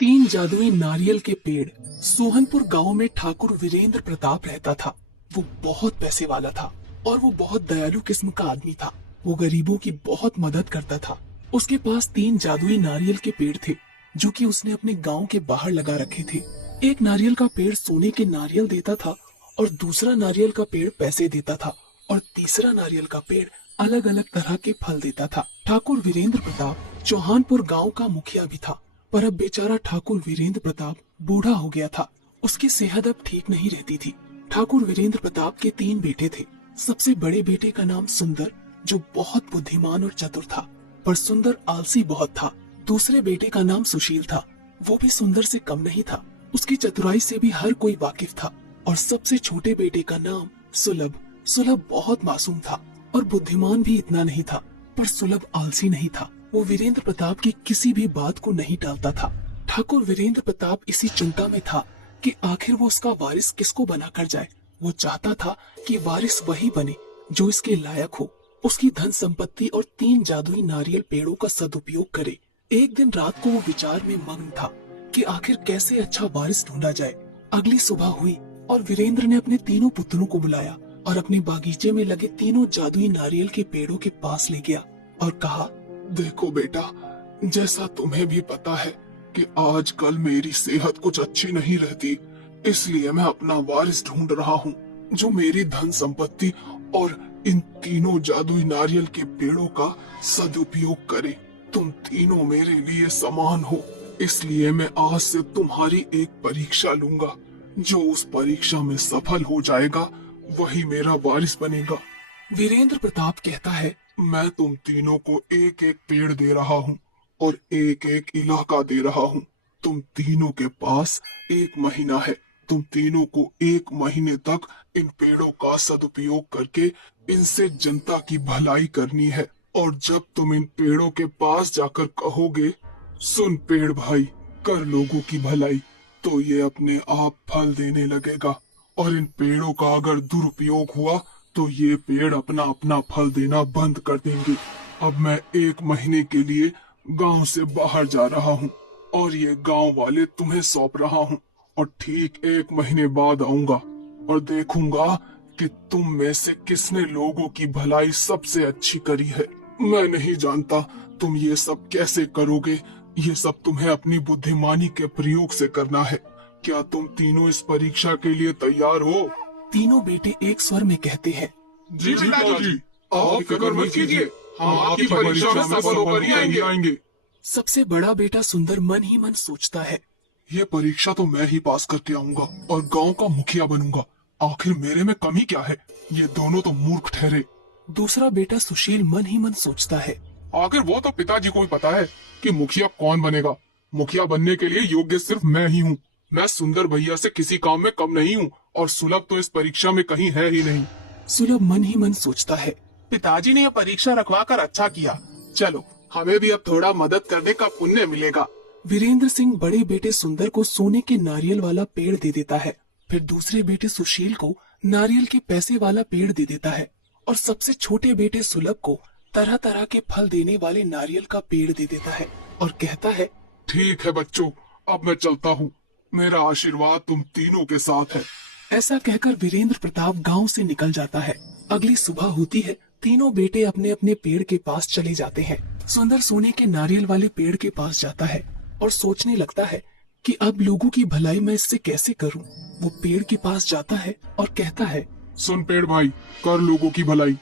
तीन जादुई नारियल के पेड़। सोहनपुर गांव में ठाकुर वीरेंद्र प्रताप रहता था। वो बहुत पैसे वाला था और वो बहुत दयालु किस्म का आदमी था। वो गरीबों की बहुत मदद करता था। उसके पास तीन जादुई नारियल के पेड़ थे जो कि उसने अपने गांव के बाहर लगा रखे थे। एक नारियल का पेड़ सोने के नारियल देता था और दूसरा नारियल का पेड़ पैसे देता था और तीसरा नारियल का पेड़ अलग अलग तरह के फल देता था। ठाकुर वीरेंद्र प्रताप चौहानपुर गांव का मुखिया भी था, पर अब बेचारा ठाकुर वीरेंद्र प्रताप बूढ़ा हो गया था। उसकी सेहत अब ठीक नहीं रहती थी। ठाकुर वीरेंद्र प्रताप के तीन बेटे थे। सबसे बड़े बेटे का नाम सुंदर, जो बहुत बुद्धिमान और चतुर था, पर सुंदर आलसी बहुत था। दूसरे बेटे का नाम सुशील था। वो भी सुंदर से कम नहीं था। उसकी चतुराई से भी हर कोई वाकिफ था। और सबसे छोटे बेटे का नाम सुलभ। सुलभ बहुत मासूम था और बुद्धिमान भी इतना नहीं था, पर सुलभ आलसी नहीं था। वो वीरेंद्र प्रताप की किसी भी बात को नहीं टालता था। ठाकुर वीरेंद्र प्रताप इसी चिंता में था कि आखिर वो उसका वारिस किसको बनाकर जाए। वो चाहता था कि वारिस वही बने जो इसके लायक हो, उसकी धन संपत्ति और तीन जादुई नारियल पेड़ों का सदुपयोग करे। एक दिन रात को वो विचार में मग्न था कि आखिर कैसे अच्छा वारिस ढूंढा जाए। अगली सुबह हुई और वीरेंद्र ने अपने तीनों पुत्रों को बुलाया और अपने बागीचे में लगे तीनों जादुई नारियल के पेड़ों के पास ले गया और कहा, देखो बेटा, जैसा तुम्हें भी पता है कि आजकल मेरी सेहत कुछ अच्छी नहीं रहती, इसलिए मैं अपना वारिस ढूंढ रहा हूँ जो मेरी धन संपत्ति और इन तीनों जादुई नारियल के पेड़ों का सदुपयोग करे। तुम तीनों मेरे लिए समान हो, इसलिए मैं आज से तुम्हारी एक परीक्षा लूंगा। जो उस परीक्षा में सफल हो जाएगा वही मेरा वारिस बनेगा। वीरेंद्र प्रताप कहता है, मैं तुम तीनों को एक एक पेड़ दे रहा हूँ और एक एक इलाका दे रहा हूँ। तुम तीनों के पास एक महीना है। तुम तीनों को एक महीने तक इन पेड़ों का सदुपयोग करके इनसे जनता की भलाई करनी है। और जब तुम इन पेड़ों के पास जाकर कहोगे, सुन पेड़ भाई, कर लोगों की भलाई, तो ये अपने आप फल देने लगेगा। और इन पेड़ों का अगर दुरुपयोग हुआ तो ये पेड़ अपना अपना फल देना बंद कर देंगे। अब मैं एक महीने के लिए गांव से बाहर जा रहा हूँ और ये गांव वाले तुम्हें सौंप रहा हूँ। और ठीक एक महीने बाद आऊंगा और देखूंगा कि तुम में से किसने लोगों की भलाई सबसे अच्छी करी है। मैं नहीं जानता तुम ये सब कैसे करोगे। ये सब तुम्हें अपनी बुद्धिमानी के प्रयोग से करना है। क्या तुम तीनों इस परीक्षा के लिए तैयार हो? तीनों बेटे एक स्वर में कहते हैं, जी पिताजी, आप फिक्र मत कीजिए, हम आपकी परीक्षा में सफल होकर ही आएंगे। सबसे बड़ा बेटा सुंदर मन ही मन सोचता है, ये परीक्षा तो मैं ही पास करके आऊंगा और गांव का मुखिया बनूंगा। आखिर मेरे में कमी क्या है? ये दोनों तो मूर्ख ठहरे। दूसरा बेटा सुशील मन ही मन सोचता है, आखिर वो तो पिताजी को भी पता है कि मुखिया कौन बनेगा। मुखिया बनने के लिए योग्य सिर्फ मैं ही हूँ। मैं सुंदर भैया से किसी काम में कम नहीं हूँ और सुलभ तो इस परीक्षा में कहीं है ही नहीं। सुलभ मन ही मन सोचता है, पिताजी ने यह परीक्षा रखवा कर अच्छा किया। चलो, हमें भी अब थोड़ा मदद करने का पुण्य मिलेगा। वीरेंद्र सिंह बड़े बेटे सुंदर को सोने के नारियल वाला पेड़ दे देता है। फिर दूसरे बेटे सुशील को नारियल के पैसे वाला पेड़ दे देता है और सबसे छोटे बेटे सुलभ को तरह तरह के फल देने वाले नारियल का पेड़ दे देता है और कहता है, ठीक है बच्चों, अब मैं चलता हूँ। मेरा आशीर्वाद तुम तीनों के साथ है। ऐसा कहकर वीरेंद्र प्रताप गांव से निकल जाता है। अगली सुबह होती है। तीनों बेटे अपने अपने पेड़ के पास चले जाते हैं। सुंदर सोने के नारियल वाले पेड़ के पास जाता है और सोचने लगता है कि अब लोगों की भलाई मैं इससे कैसे करूं। वो पेड़ के पास जाता है और कहता है, सुन पेड़ भाई, कर लोगों की भलाई।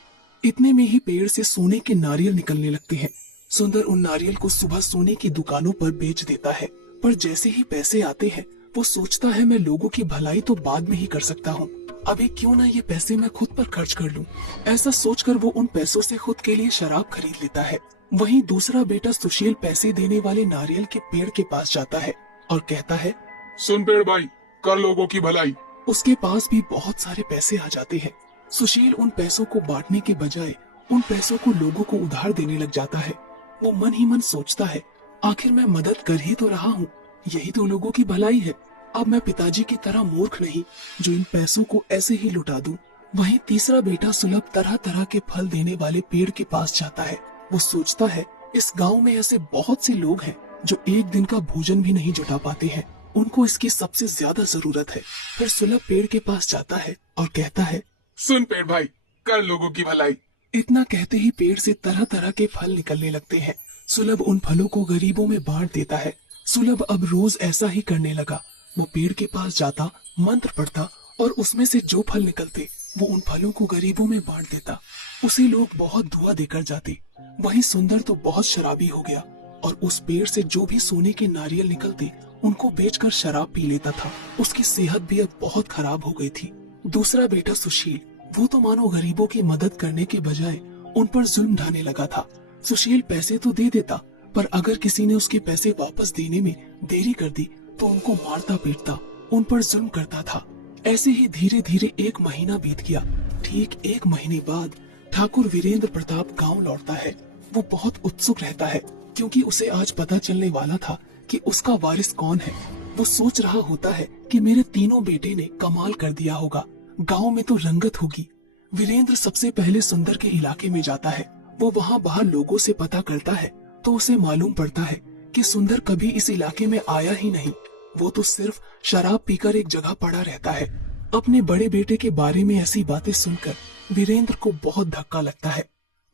इतने में ही पेड़ से सोने के नारियल निकलने लगते हैं। सुंदर उन नारियल को सुबह सोने की दुकानों पर बेच देता है, पर जैसे ही पैसे आते हैं वो सोचता है, मैं लोगों की भलाई तो बाद में ही कर सकता हूँ, अभी क्यों ना ये पैसे मैं खुद पर खर्च कर लूं। ऐसा सोचकर वो उन पैसों से खुद के लिए शराब खरीद लेता है। वहीं दूसरा बेटा सुशील पैसे देने वाले नारियल के पेड़ के पास जाता है और कहता है, सुन पेड़ भाई, कर लोगों की भलाई। उसके पास भी बहुत सारे पैसे आ जाते हैं। सुशील उन पैसों को बांटने के बजाय उन पैसों को लोगों को उधार देने लग जाता है। वो मन ही मन सोचता है, आखिर मैं मदद कर ही तो रहा हूँ, यही तो लोगों की भलाई है। अब मैं पिताजी की तरह मूर्ख नहीं जो इन पैसों को ऐसे ही लुटा दूं। वहीं तीसरा बेटा सुलभ तरह तरह के फल देने वाले पेड़ के पास जाता है। वो सोचता है, इस गांव में ऐसे बहुत से लोग हैं जो एक दिन का भोजन भी नहीं जुटा पाते हैं, उनको इसकी सबसे ज्यादा जरूरत है। फिर सुलभ पेड़ के पास जाता है और कहता है, सुन पेड़ भाई, कर लोगों की भलाई। इतना कहते ही पेड़ से तरह तरह के फल निकलने लगते हैं। सुलभ उन फलों को गरीबों में बांट देता है। सुलभ अब रोज ऐसा ही करने लगा। वो पेड़ के पास जाता, मंत्र पढ़ता और उसमें से जो फल निकलते वो उन फलों को गरीबों में बांट देता। उसे लोग बहुत दुआ देकर जाते। वहीं सुंदर तो बहुत शराबी हो गया और उस पेड़ से जो भी सोने के नारियल निकलते उनको बेचकर शराब पी लेता था। उसकी सेहत भी अब बहुत खराब हो गई थी। दूसरा बेटा सुशील, वो तो मानो गरीबों की मदद करने के बजाय उन पर जुल्म ढाने लगा था। सुशील पैसे तो दे देता, पर अगर किसी ने उसके पैसे वापस देने में देरी कर दी तो उनको मारता पीटता, उन पर जुल्म करता था। ऐसे ही धीरे धीरे 1 महीना बीत गया। ठीक 1 महीने बाद ठाकुर वीरेंद्र प्रताप गांव लौटता है। वो बहुत उत्सुक रहता है क्योंकि उसे आज पता चलने वाला था कि उसका वारिस कौन है। वो सोच रहा होता है कि मेरे तीनों बेटे ने कमाल कर दिया होगा, गांव में तो रंगत होगी। वीरेंद्र सबसे पहले सुंदर के इलाके में जाता है। वो वहाँ बाहर लोगों से पता करता है तो उसे मालूम पड़ता है कि सुंदर कभी इस इलाके में आया ही नहीं। वो तो सिर्फ शराब पीकर एक जगह पड़ा रहता है। अपने बड़े बेटे के बारे में ऐसी बातें सुनकर वीरेंद्र को बहुत धक्का लगता है।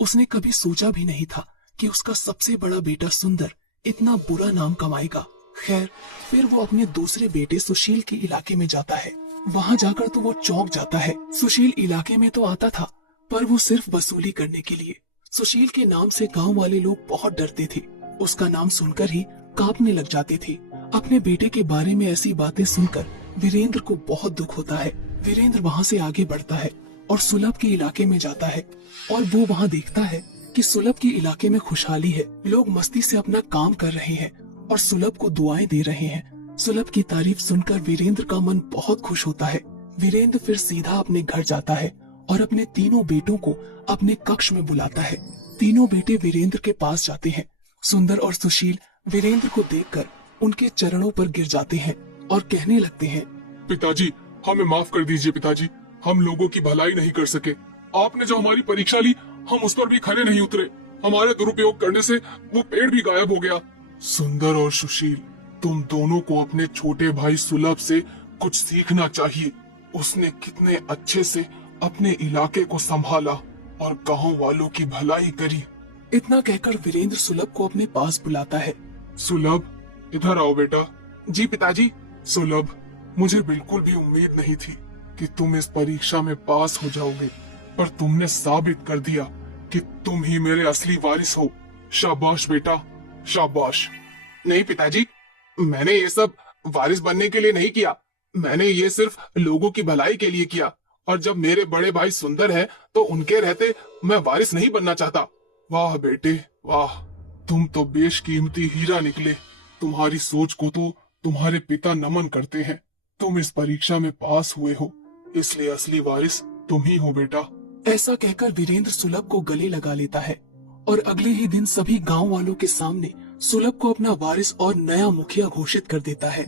उसने कभी सोचा भी नहीं था कि उसका सबसे बड़ा बेटा सुंदर इतना बुरा नाम कमाएगा। खैर, फिर वो अपने दूसरे बेटे सुशील के इलाके में जाता है। वहाँ जाकर तो वो चौंक जाता है। सुशील इलाके में तो आता था, पर वो सिर्फ वसूली करने के लिए। सुशील के नाम से गांव वाले लोग बहुत डरते थे। उसका नाम सुनकर ही कांपने लग जाते थे। अपने बेटे के बारे में ऐसी बातें सुनकर वीरेंद्र को बहुत दुख होता है। वीरेंद्र वहाँ से आगे बढ़ता है और सुलभ के इलाके में जाता है और वो वहाँ देखता है कि सुलभ के इलाके में खुशहाली है। लोग मस्ती से अपना काम कर रहे हैं और सुलभ को दुआएं दे रहे हैं। सुलभ की तारीफ सुनकर वीरेंद्र का मन बहुत खुश होता है। वीरेंद्र फिर सीधा अपने घर जाता है और अपने तीनों बेटों को अपने कक्ष में बुलाता है। तीनों बेटे वीरेंद्र के पास जाते हैं। सुंदर और सुशील वीरेंद्र को देखकर उनके चरणों पर गिर जाते हैं और कहने लगते हैं, पिताजी, हमें माफ कर दीजिए पिताजी, हम लोगों की भलाई नहीं कर सके। आपने जो हमारी परीक्षा ली, हम उस पर भी खरे नहीं उतरे। हमारे दुरुपयोग करने से वो पेड़ भी गायब हो गया। सुंदर और सुशील, तुम दोनों को अपने छोटे भाई सुलभ से कुछ सीखना चाहिए। उसने कितने अच्छे से अपने इलाके को संभाला और गांव वालों की भलाई करी। इतना कहकर वीरेंद्र सुलभ को अपने पास बुलाता है। सुलभ, इधर आओ बेटा। जी पिताजी। सुलभ, मुझे बिल्कुल भी उम्मीद नहीं थी कि तुम इस परीक्षा में पास हो जाओगे, पर तुमने साबित कर दिया कि तुम ही मेरे असली वारिस हो। शाबाश बेटा, शाबाश। नहीं पिताजी, मैंने ये सब वारिस बनने के लिए नहीं किया। मैंने ये सिर्फ लोगों की भलाई के लिए किया। और जब मेरे बड़े भाई सुंदर है तो उनके रहते मैं वारिस नहीं बनना चाहता। वाह बेटे वाह, तुम तो बेशकीमती हीरा निकले। तुम्हारी सोच को तो तुम्हारे पिता नमन करते हैं। तुम इस परीक्षा में पास हुए हो, इसलिए असली वारिस तुम ही हो बेटा। ऐसा कहकर वीरेंद्र सुलभ को गले लगा लेता है और अगले ही दिन सभी गांव वालों के सामने सुलभ को अपना वारिस और नया मुखिया घोषित कर देता है।